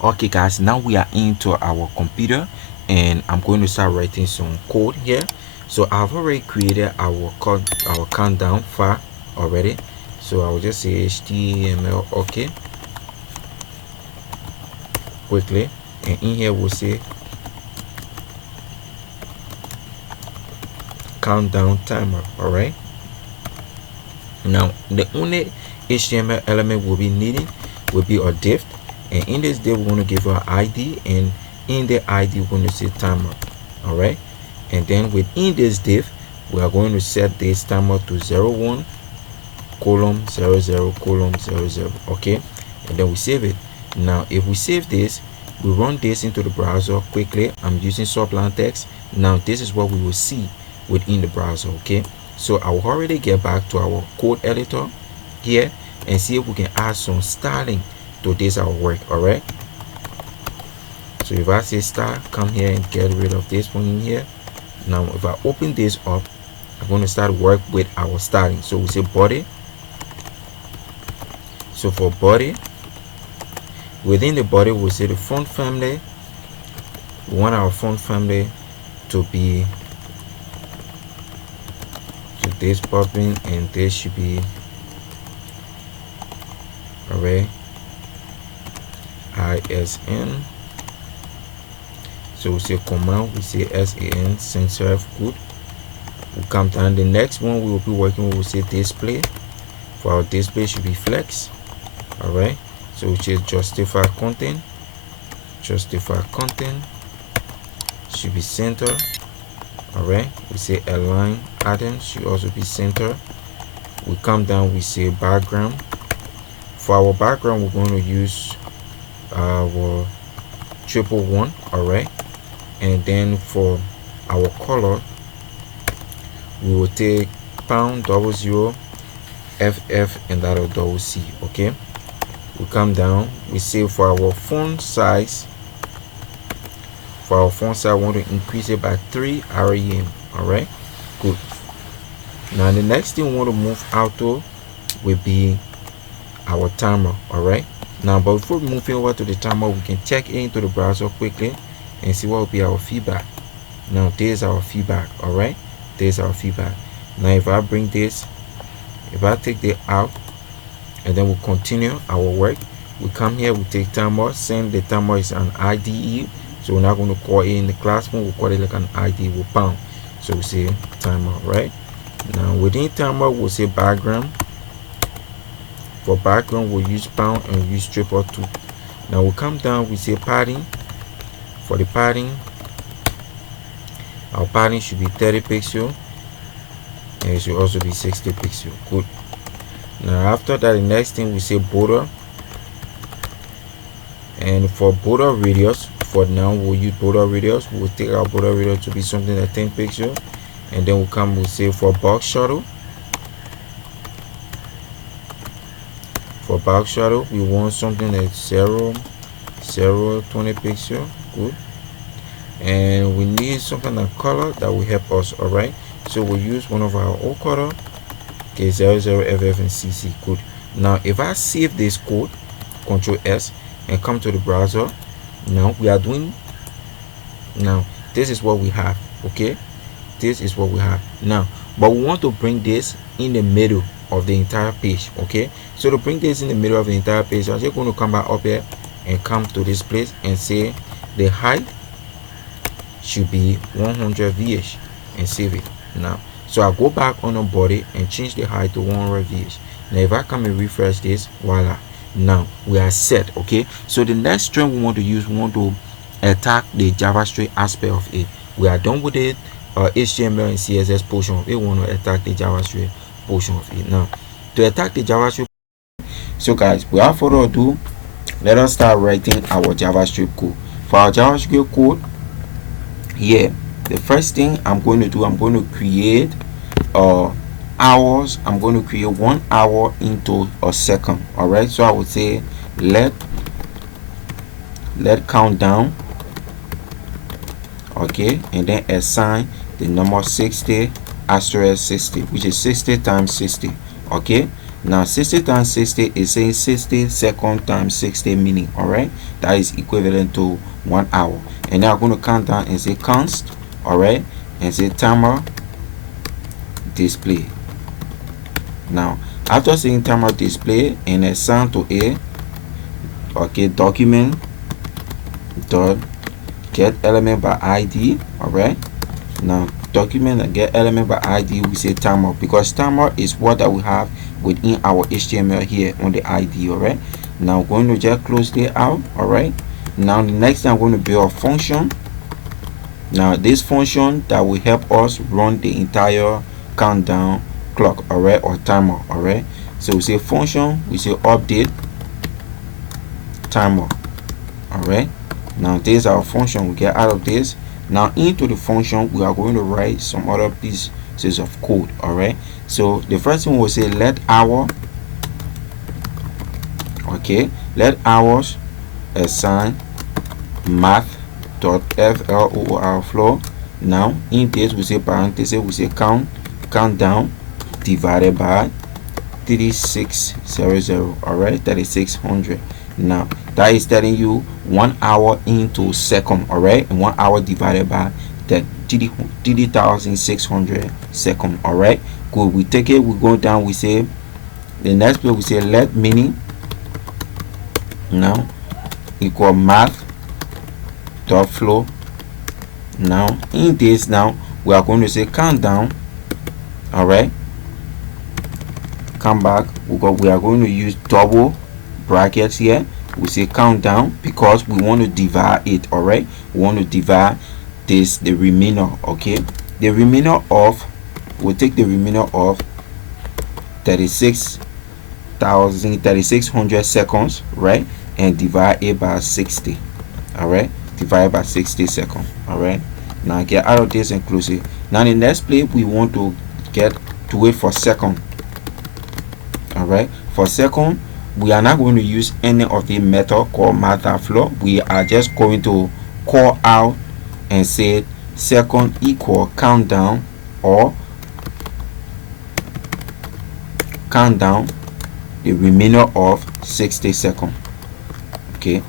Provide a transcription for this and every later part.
Okay guys, now we are into our computer and I'm going to start writing some code here. So I've already created our code, our countdown file already. So I'll just say HTML okay quickly, and in here we'll say countdown timer. All right, now the only HTML element we'll be needing will be a div, and in this div we're going to give our ID, and in the ID we're going to say timer. All right, and then within this div we are going to set this timer to 01 colon 00 colon 00. Okay, and then we save it. Now if we save this, we run this into the browser quickly. I'm using Sublime Text. Now this is what we will see within the browser. Okay, so I will already get back to our code editor here and see if we can add some styling to this our work. All right, so if I say style, come here and get rid of this one in here. Now if I open this up, I'm going to start work with our styling. So we say body. So for body, within the body we'll say the font family. We want our font family to be to this popping, and this should be array ISN. So we say command, we say SAN sans serif. Good. We'll come down. The next one we will be working with, we'll say display. For our display should be flex. All right, so which is justify content. Justify content should be center. All right, we say align items should also be center. We come down, we say background. For our background we're going to use our 111. all right, and then for our color we will take pound 00 FF and that of $C. Okay, we come down, we say for our font size, we want to increase it by 3 rem. All right, good. Now the next thing we want to move out to will be our timer. All right, now but before we move over to the timer, we can check into the browser quickly and see what will be our feedback. Now there's our feedback. All right, there's our feedback. Now if I bring this, if I take it out, and then we'll continue our work, we come here, we take timer, send the timer is an IDE, so we're not going to call it in the class one, we'll call it like an ID with pound. So we say timer. Right, now within timer we'll say background. For background we'll use pound and we'll use 222. Now we'll come down, we say padding. For the padding, our padding should be 30 pixel and it should also be 60 pixel. Good. Now after that, the next thing we say border, and for border radius, for now we'll use border radius. We'll take our border radius to be something like 10 pixel, and then we'll say for box shadow. For box shadow we want something like 0 20 pixel. Good. And we need something like color that will help us. All right, so we'll use one of our old color. Okay, 00FF and CC. Good. Now if I save this code, Ctrl S, and come to the browser, now we are doing, now this is what we have. Okay, this is what we have now, but we want to bring this in the middle of the entire page. Okay, so to bring this in the middle of the entire page, I'm just going to come back up here and come to this place and say the height should be 100 VH and save it. Now so I'll go back on the body and change the height to 100 VH. Now if I come and refresh this, voila, now we are set. Okay, so the next string we want to use, we want to attack the JavaScript aspect of it. We are done with it, HTML and CSS portion of it. We want to attack the JavaScript portion of it. Now to attack the JavaScript, so guys, without further ado, let us start writing our JavaScript code. For our JavaScript code here, the first thing I'm going to do, I'm going to create hours. I'm going to create 1 hour into a second. All right, so I would say let countdown. Okay, and then assign the number 60 asterisk 60, which is 60 times 60. Okay, now 60 times 60 is saying 60 seconds times 60 minutes. All right, that is equivalent to 1 hour. And now I'm going to count down and say const, all right, and say timer display. Now after saying timer display and assign to a, okay, document dot get element by id. All right, now document and get element by id, we say timer, because timer is what that we have within our HTML here on the id. All right, now I'm going to just close it out. All right, now the next thing I'm going to build a function. Now this function that will help us run the entire countdown clock, all right, or timer. All right, so we say function, we say update timer. All right, now this is our function we get out of this. Now into the function we are going to write some other pieces of code. All right, so the first thing we'll say let hour, okay, let hours assign math dot floor floor. Now in this we say parenthesis, we say countdown divided by 3600. all right, 3600. Now that is telling you 1 hour into second. All right, and 1 hour divided by the 30,600 second. All right, good. We take it, we go down, we say the next place we say let mini now equal math dot flow. Now in this, now we are going to say countdown. All right, come back, we are going to use double brackets here. We say countdown because we want to divide it. All right, we want to divide this, the remainder. Okay, the remainder of, we'll take the remainder of 3600 seconds, right, and divide it by 60. All right, divide by 60 seconds. All right, now get out of this and close it. Now the next place we want to get to it for second. All right, for second we are not going to use any of the method called math.flow. We are just going to call out and say second equal countdown, or countdown the remainder of 60 seconds. Okay,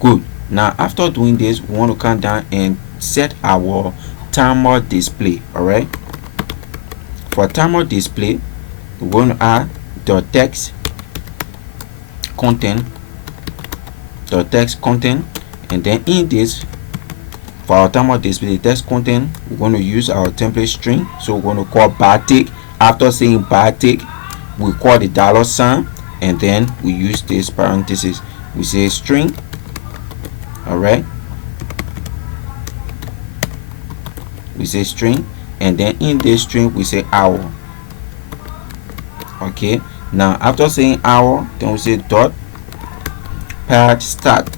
good. Now after doing this, we want to count down and set our timer display. All right, for timer display we're going to add the text content, and then in this, for our timer display text content, we're going to use our template string. So we're going to call batik. After saying batik, we call the $sign, and then we use this parenthesis. We say string. All right, we say string, and then in this string we say hour. Okay, now after saying hour, then we say dot pad start.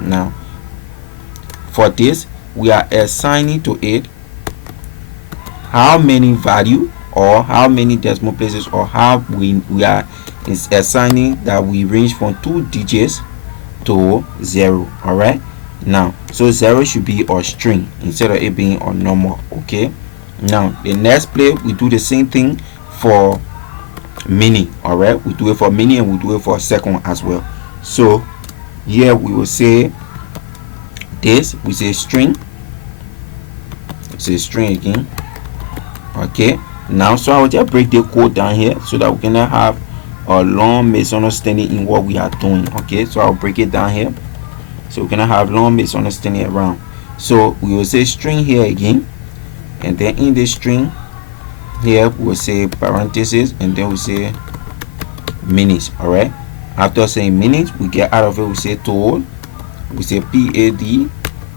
Now for this, we are assigning to it how many value or how many decimal places, or how we are is assigning that we range from 2 digits to 0. All right, now so 0 should be a string instead of it being a number. Okay, now the next play we do the same thing for mini. All right, we do it for mini and we do it for second as well. So here we will say this, we say string, say string again. Okay, now so I will just break the code down here so that we cannot have a long misunderstanding in what we are doing. Okay, so I'll break it down here so we cannot have long misunderstanding around. So we will say string here again, and then in this string here we will say parentheses, and then we say minutes. All right, after saying minutes, we get out of it, we say total, we say pad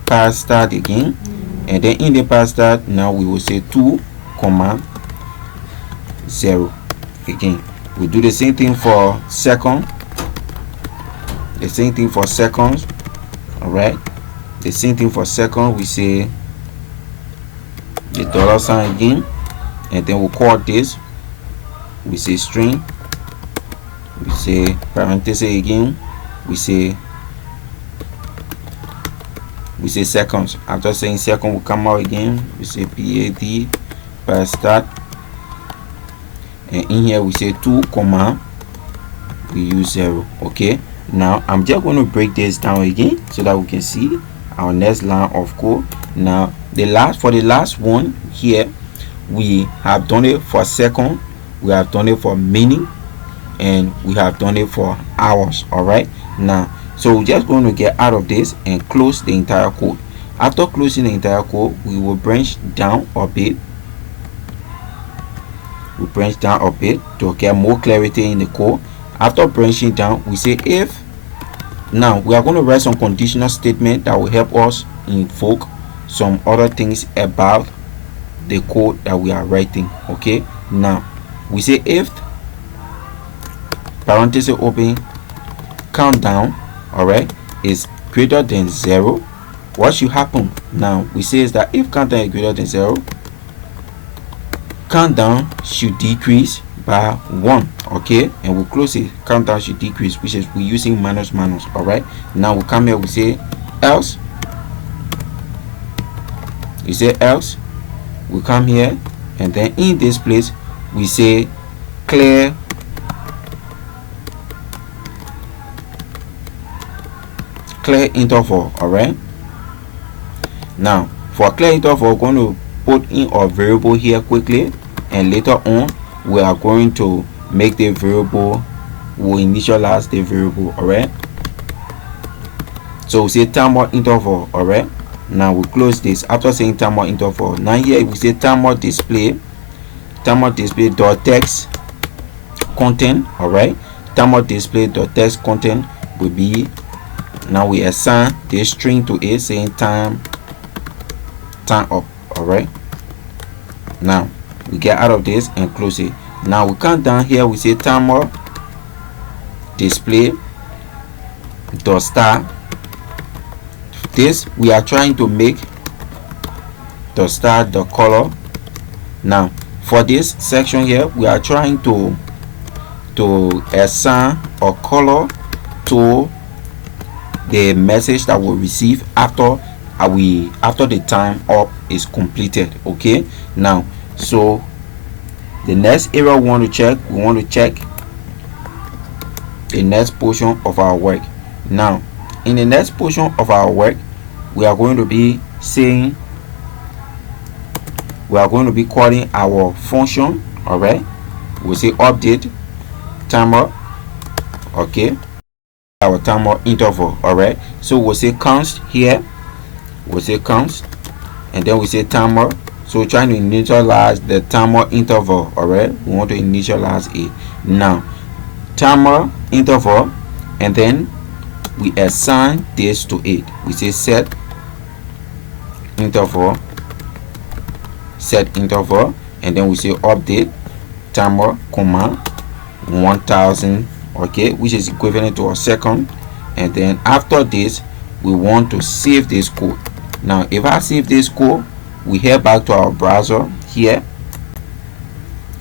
pad start again, and then in the pad start now we will say 2, 0 again. We do the same thing for second, the same thing for seconds. All right, the same thing for second, we say the $sign again, and then we'll call this, we say string, we say parenthesis again, we say seconds. After saying second, we come out again, we say pad pad start, and in here we say 2 comma, we use 0. Okay, now I'm just going to break this down again so that we can see our next line of code. Now for the last one here, we have done it for second, we have done it for minute, and we have done it for hours. All right, now so we're just going to get out of this and close the entire code. After closing the entire code, we will branch down a bit. We branch down a bit to get more clarity in the code. After branching down, we say if. Now we are going to write some conditional statement that will help us invoke some other things about the code that we are writing. Okay, now we say if parenthesis open countdown, all right, is greater than 0. What should happen? Now we say is that if countdown is greater than 0, countdown should decrease by 1. Okay, and we'll close it. Countdown should decrease, which is we're using minus. All right, now we come here, we say else. You say else, we come here, and then in this place we say clear interval. All right, now for clear interval, we're going to put in our variable here quickly, and later on we are going to make the variable, we'll initialize the variable. All right, so we say timer interval. All right, now we close this. After saying timer interval, now here we say timer display dot text content. All right, timer display dot text content will be, now we assign this string to it, saying time up. All right, now we get out of this and close it. Now we come down here, we say timer display dot start. This we are trying to make the start the color. Now for this section here, we are trying to assign a color to the message that we'll receive after the time up is completed. Okay, now so the next area we want to check the next portion of our work. Now in the next portion of our work, we are going to be saying, we are going to be calling our function. All right, we'll say update timer. Okay, our timer interval. All right, so we'll say const here, we'll say const, and then we say timer. So we're trying to initialize the timer interval. All right, we want to initialize it. Now timer interval, and then we assign this to it. We say set interval, and then we say update timer comma 1000. Okay, which is equivalent to a second. And then after this, we want to save this code. Now if I save this code, we head back to our browser here,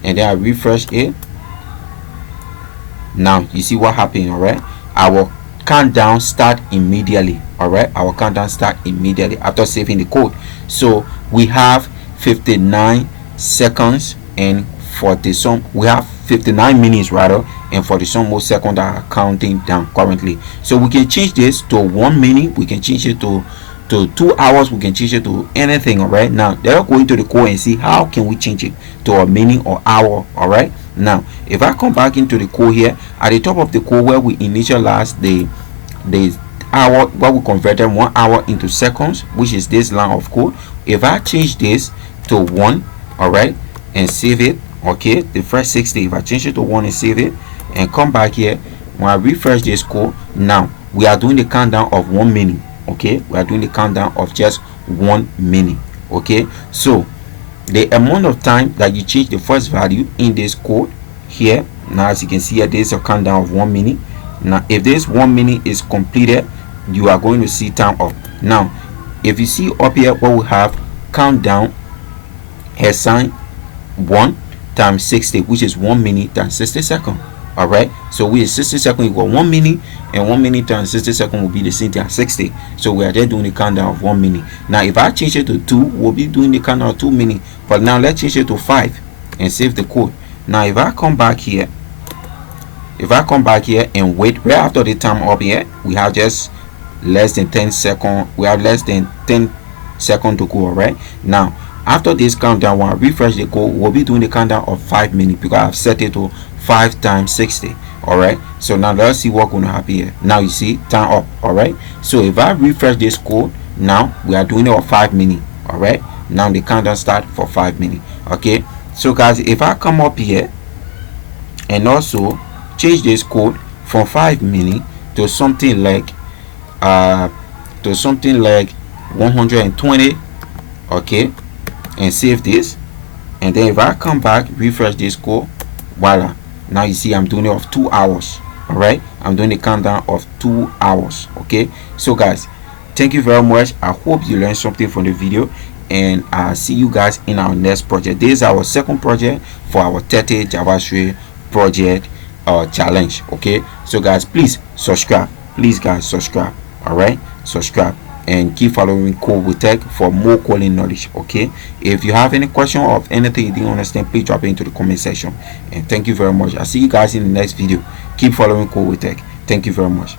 and then I refresh it. Now you see what happened. All right, our countdown start immediately. All right, our countdown start immediately after saving the code. So we have 59 seconds and 40 some, we have 59 minutes rather, and 40 some more seconds that are counting down currently. So we can change this to 1 minute, we can change it to 2 hours, we can change it to anything. All right, now they're going to the code and see how can we change it to a minute or hour. All right, now if I come back into the code here, at the top of the code where we initialize the hour, where we converted 1 hour into seconds, which is this line of code, if I change this to 1, all right, and save it. Okay, the first 60, if I change it to 1 and save it and come back here, when I refresh this code, now we are doing the countdown of 1 minute. Okay, we are doing the countdown of just 1 minute. Okay, so the amount of time that you change the first value in this code here, now as you can see here, there is a countdown of 1 minute. Now if this 1 minute is completed, you are going to see time up. Now if you see up here what we have, countdown assign 1 times 60, which is 1 minute times 60 seconds. All right, so we 60 seconds equal 1 minute, and 1 minute times 60 seconds will be the same thing as 60. So we are there doing the countdown of 1 minute. Now if I change it to 2, we'll be doing the countdown of 2 minutes. But now let's change it to 5 and save the code. Now if I come back here, and wait, right after the time up here, we have just less than 10 seconds. We have less than 10 seconds to go. All right, now after this countdown, when I refresh the code, we'll be doing the countdown of 5 minutes because I've set it to 5 times 60. All right, so now let's see what's going to happen here. Now you see time up. All right, so if I refresh this code, now we are doing it for 5 minutes. All right, now the countdown start for 5 minutes. Okay, so guys, if I come up here and also change this code from 5 minutes to something like 120, okay, and save this, and then if I come back, refresh this code, voila, now you see I'm doing it of 2 hours. All right, I'm doing the countdown of 2 hours. Okay, so guys, thank you very much. I hope you learned something from the video, and I'll see you guys in our next project. This is our second project for our 30 JavaScript project challenge. Okay, so guys, please subscribe. Please guys, subscribe. All right, subscribe and keep following Code with Tech for more coding knowledge. Okay, if you have any question or anything you didn't understand, please drop it into the comment section. And thank you very much. I'll see you guys in the next video. Keep following Code with Tech. Thank you very much.